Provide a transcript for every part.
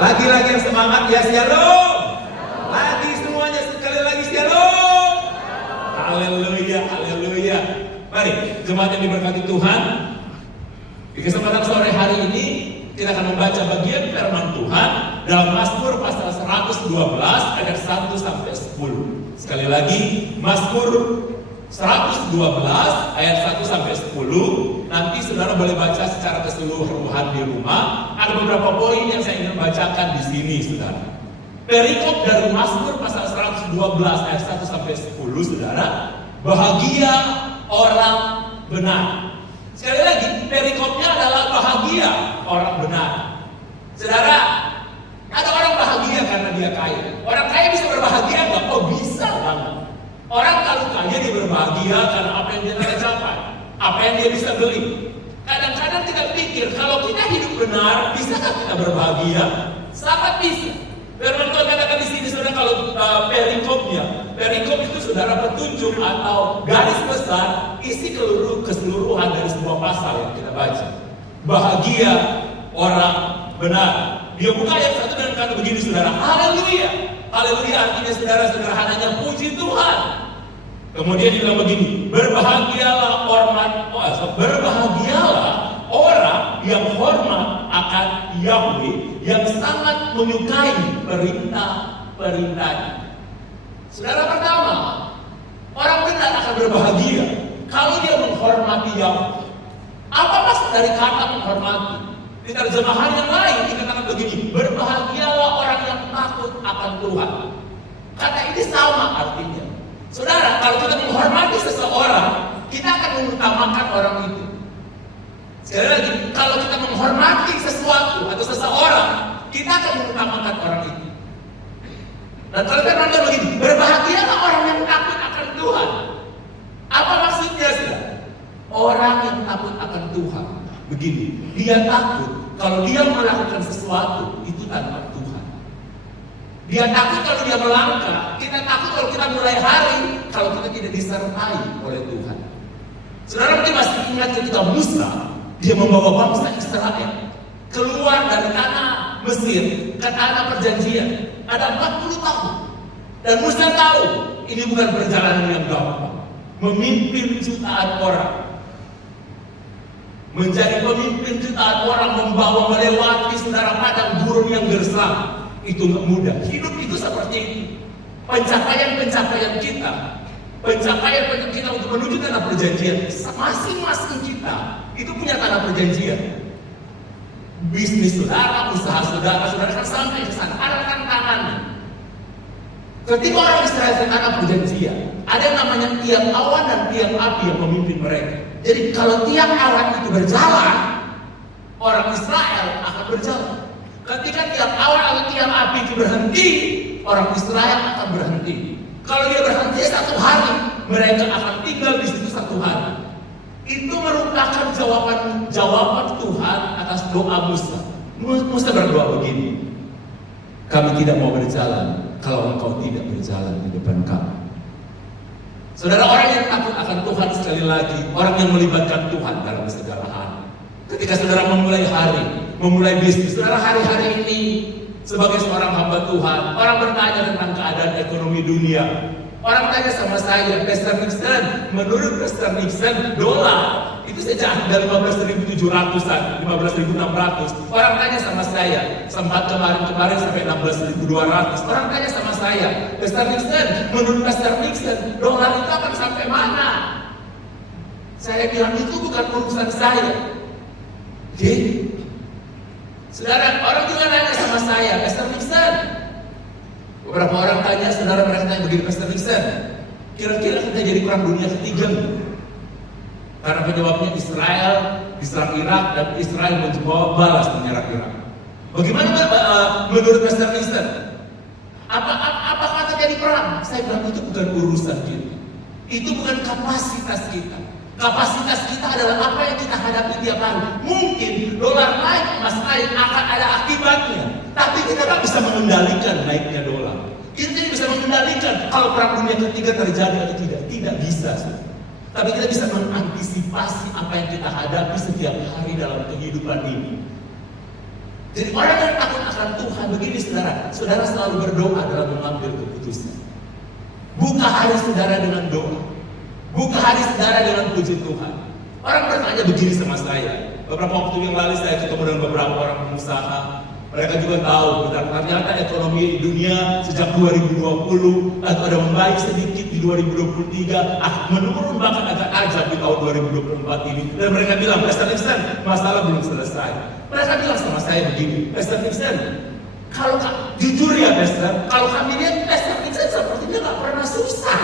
Lagi-lagi yang semangat ya, shalom. Lagi semuanya sekali lagi shalom. Haleluya, haleluya. Mari jemaat yang diberkati Tuhan, di kesempatan sore hari ini kita akan membaca bagian firman Tuhan dalam Mazmur pasal 112 ayat 1 sampai 10. Sekali lagi, Mazmur 112 ayat 1 sampai 10. Nanti saudara boleh baca secara keseluruhan di rumah. Ada beberapa poin yang saya ingin bacakan di sini, saudara. Perikop dari Mazmur pasal 112 ayat 1 sampai 10, saudara. Bahagia orang benar. Sekali lagi, perikopnya adalah bahagia orang benar. Saudara, ada orang bahagia karena dia kaya. Orang kaya bisa berbahagia nggak? Oh, bisa banget. Orang kalau kaya dia berbahagia karena apa yang dia telah capai, apa yang dia bisa beli. Kadang-kadang kita pikir kalau kita hidup benar, bisakah kita berbahagia? Sangat bisa. Firman Tuhan katakan di sini, saudara, kalau perikop itu saudara petunjuk atau garis besar isi keseluruhan dari sebuah pasal yang kita baca. Bahagia orang benar. Dia buka ayat 1 dengan kata begini, saudara. Haleluya. Haleluya artinya saudara sederhananya puji Tuhan. Kemudian dia bilang begini, berbahagialah orang yang hormat akan Yahweh, yang sangat menyukai perintah-perintahnya. Saudara, pertama, orang benar akan berbahagia kalau dia menghormati Yahweh. Apa maksud dari kata menghormati? Di terjemahan yang lain dikatakan begini, berbahagialah orang yang takut akan Tuhan. Kata ini sama artinya. Saudara, kalau kita menghormati seseorang, kita akan mengutamakan orang itu. Sekali lagi, kalau kita menghormati sesuatu atau seseorang, kita akan mengutamakan orang itu. Dan kalau firman Tuhan begini, berbahagialah orang yang takut akan Tuhan. Apa maksudnya, saudara? Orang yang takut akan Tuhan, begini, dia takut kalau dia melakukan sesuatu itu tanpa Tuhan. Dia takut kalau dia melangkah. Kita takut kalau kita mulai hari, kalau kita tidak disertai oleh Tuhan. Saudara mungkin masih ingat ketika Musa, dia membawa bangsa Israel keluar dari tanah Mesir ke tanah perjanjian. Ada 40 tahun. Dan Musa tahu ini bukan perjalanan yang gampang. Memimpin jutaan orang, menjadi pemimpin jutaan orang, membawa melewati saudara padang gurun yang gersang, itu nggak mudah. Hidup itu seperti itu. Pencapaian kita untuk menuju tanah perjanjian, masing-masing kita itu punya tanah perjanjian. Bisnis saudara, usaha saudara kan sampai ke sana, ada tantangannya. Ketika orang Israel ke tanah perjanjian, ada yang namanya tiang awan dan tiang api yang memimpin mereka. Jadi kalau tiang awan itu berjalan, orang Israel akan berjalan. Ketika tiang awan atau tiang api itu berhenti, orang Israel akan berhenti. Kalau dia berhenti 1 hari, mereka akan tinggal di situ 1 hari. Itu merupakan jawaban Tuhan atas doa Musa. Musa berdoa begini, kami tidak mau berjalan kalau engkau tidak berjalan di depan kami. Saudara, orang yang takut akan Tuhan, sekali lagi, orang yang melibatkan Tuhan dalam segala hal. Ketika saudara memulai hari, memulai bisnis, saudara hari-hari ini sebagai seorang hamba Tuhan, orang bertanya tentang keadaan ekonomi dunia. Orang tanya sama saya, Pastor Nixon, menurut Pastor Nixon, dolar itu sejak dari 15.700-an, 15.600. Orang tanya sama saya, sempat kemarin sampai 16.200. Orang tanya sama saya, Pastor Nixon, menurut Pastor Nixon, dolar itu akan sampai mana? Saya bilang itu bukan urusan saya. Jadi, saudara, orang juga nanya sama saya, Pastor Nixon. Beberapa orang tanya, saudara, mereka tanya begini, Pastor Nixon, kira-kira kita jadi perang dunia ketiga? Karena penyebabnya Israel diserang Irak dan Israel mencoba balas menyerang Irak. Bagaimana menurut Pastor Nixon? Apakah terjadi perang? Saya bilang itu bukan urusan kita. Itu bukan kapasitas kita. Kapasitas kita adalah apa yang kita hadapi tiap hari. Mungkin dolar naik, emas naik, akan ada akibatnya. Tapi kita tak bisa mengendalikan naiknya dolar. Kita tidak bisa mengendalikan kalau perang dunia ketiga terjadi atau tidak. Tidak bisa. Tapi kita bisa mengantisipasi apa yang kita hadapi setiap hari dalam kehidupan ini. Jadi orang yang takut akan akan Tuhan. Begini saudara, saudara selalu berdoa dalam mengambil keputusan. Buka hari saudara dengan doa. Buka hari saudara dengan puji Tuhan. Orang bertanya begini sama saya. Beberapa waktu yang lalu saya ketemu dengan beberapa orang pengusaha. Mereka juga tahu ternyata ekonomi dunia sejak 2020 atau ada membaik sedikit di 2023, menurun bahkan agak tajam di tahun 2024 ini. Dan mereka bilang, Pastor Nixon, masalah belum selesai. Mereka bilang sama saya begini, Pastor Nixon, kalau jujur ya Pastor, kalau kami lihat Pastor Nixon sepertinya nggak pernah susah.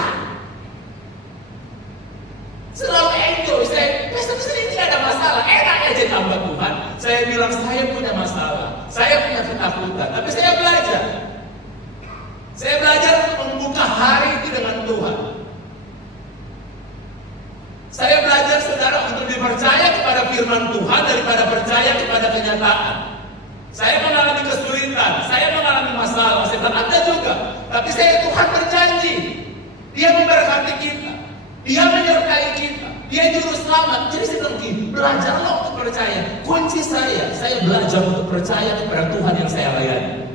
Selalu enjoy, Pastor Nixon ini tidak ada masalah, enak aja tambah Tuhan. Saya bilang, saya punya masalah, saya punya ketakutan, tapi saya belajar. Saya belajar untuk membuka hari itu dengan Tuhan. Saya belajar saudara untuk dipercaya kepada firman Tuhan daripada percaya kepada kenyataan. Saya mengalami kesulitan, saya mengalami masalah, saya ada juga. Tapi Tuhan berjanji, Dia memberkati kita, Dia menyertai kita, Dia juru selamat. Jadi saya bilang gini, belajarlah untuk percaya. Kunci saya belajar untuk percaya kepada Tuhan yang saya layani.